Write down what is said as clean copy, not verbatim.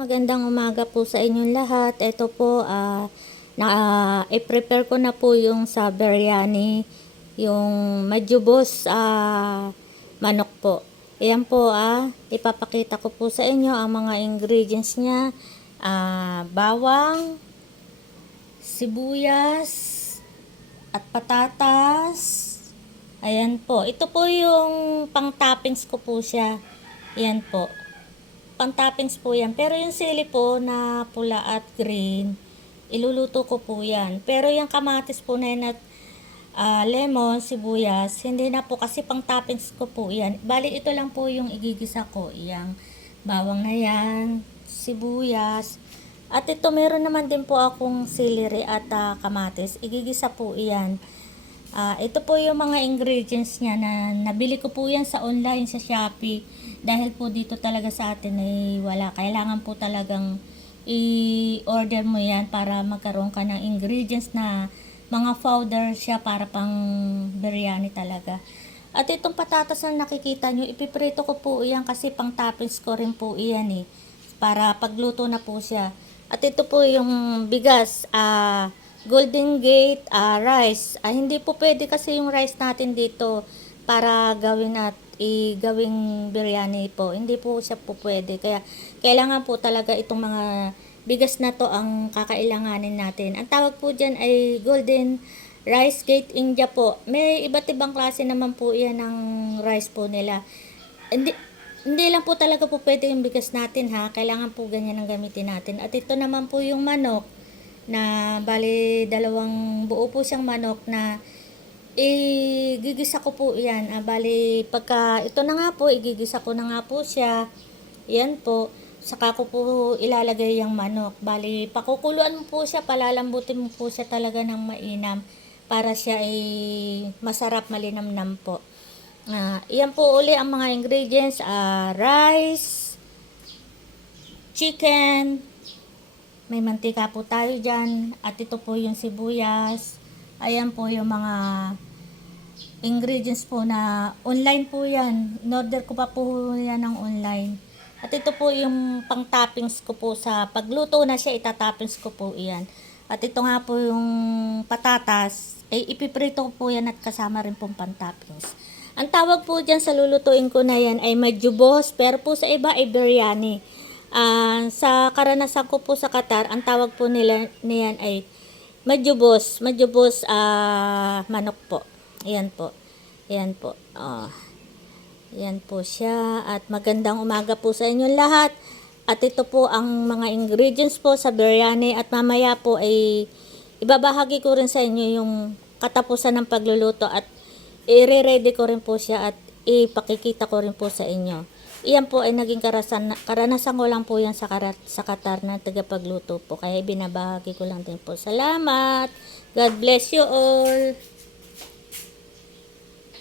Magandang umaga po sa inyong lahat. Ito po, i-prepare ko na po yung sa biryani, yung majubos manok po. Ayan po, ipapakita ko po sa inyo ang mga ingredients niya. Bawang, sibuyas, at patatas. Ayan po. Ito po yung pang-toppings ko po siya. Ayan po. Pang-toppings po yan. Pero yung sili po na pula at green, iluluto ko po yan. Pero yung kamatis po na yan at lemon, sibuyas, hindi na po kasi pang-toppings ko po yan. Bali, ito lang po yung igigisa ko. Yang bawang na yan, sibuyas. At ito, meron naman din po akong celery at kamatis. Igigisa po yan. Ito po yung mga ingredients niya na nabili ko po yan sa online, sa Shopee. Dahil po dito talaga sa atin ay wala. Kailangan po talagang i-order mo yan para magkaroon ka ng ingredients na mga powder siya para pang biryani talaga. At itong patatas na nakikita nyo, ipiprito ko po yan kasi pang toppings ko rin po yan para pagluto na po siya. At ito po yung bigas, Golden Gate rice. Hindi po pwede kasi yung rice natin dito para gawin at gawing biryani po. Hindi po siya po pwede. Kaya kailangan po talaga itong mga bigas na to ang kakailanganin natin. Ang tawag po dyan ay Golden Rice Gate India po. May iba't ibang klase naman po yan ng rice po nila. Hindi lang po talaga po pwede yung bigas natin Kailangan po ganyan ang gamitin natin. At ito naman po yung manok na bali dalawang buo po siyang manok na igigisa ko po yan. Bali pagka ito na nga po, igigisa ko na nga po siya. Yan po. Saka ko po ilalagay yung manok. Bali pakukuluan mo po siya, palalambutin mo po siya talaga ng mainam para siya ay masarap, malinamnam po. Yan po uli ang mga ingredients. Rice, chicken, may mantika po tayo dyan. At ito po yung sibuyas. Ayan po yung mga ingredients po na online po yan. In-order ko pa po yan ng online. At ito po yung pang-toppings ko po sa pagluto na siya, itatoppings ko po yan. At ito nga po yung patatas. Ipiprito ko po yan at kasama rin pong pang-toppings. Ang tawag po dyan sa lulutuin ko na yan ay majubos. Pero po sa iba ay biryani. Sa karanasan ko po sa Qatar, ang tawag po nila niyan ay majubos manok po. Ayan po. Ayan po. Ayan po siya. At magandang umaga po sa inyong lahat. At ito po ang mga ingredients po sa biryani. At mamaya po ay ibabahagi ko rin sa inyo yung katapusan ng pagluluto. At i-ready ko rin po siya at ipakikita ko rin po sa inyo. Iyan po ay naging karanasan ko lang po yan sa Qatar na tagapagluto po. Kaya binabahagi ko lang din po. Salamat! God bless you all!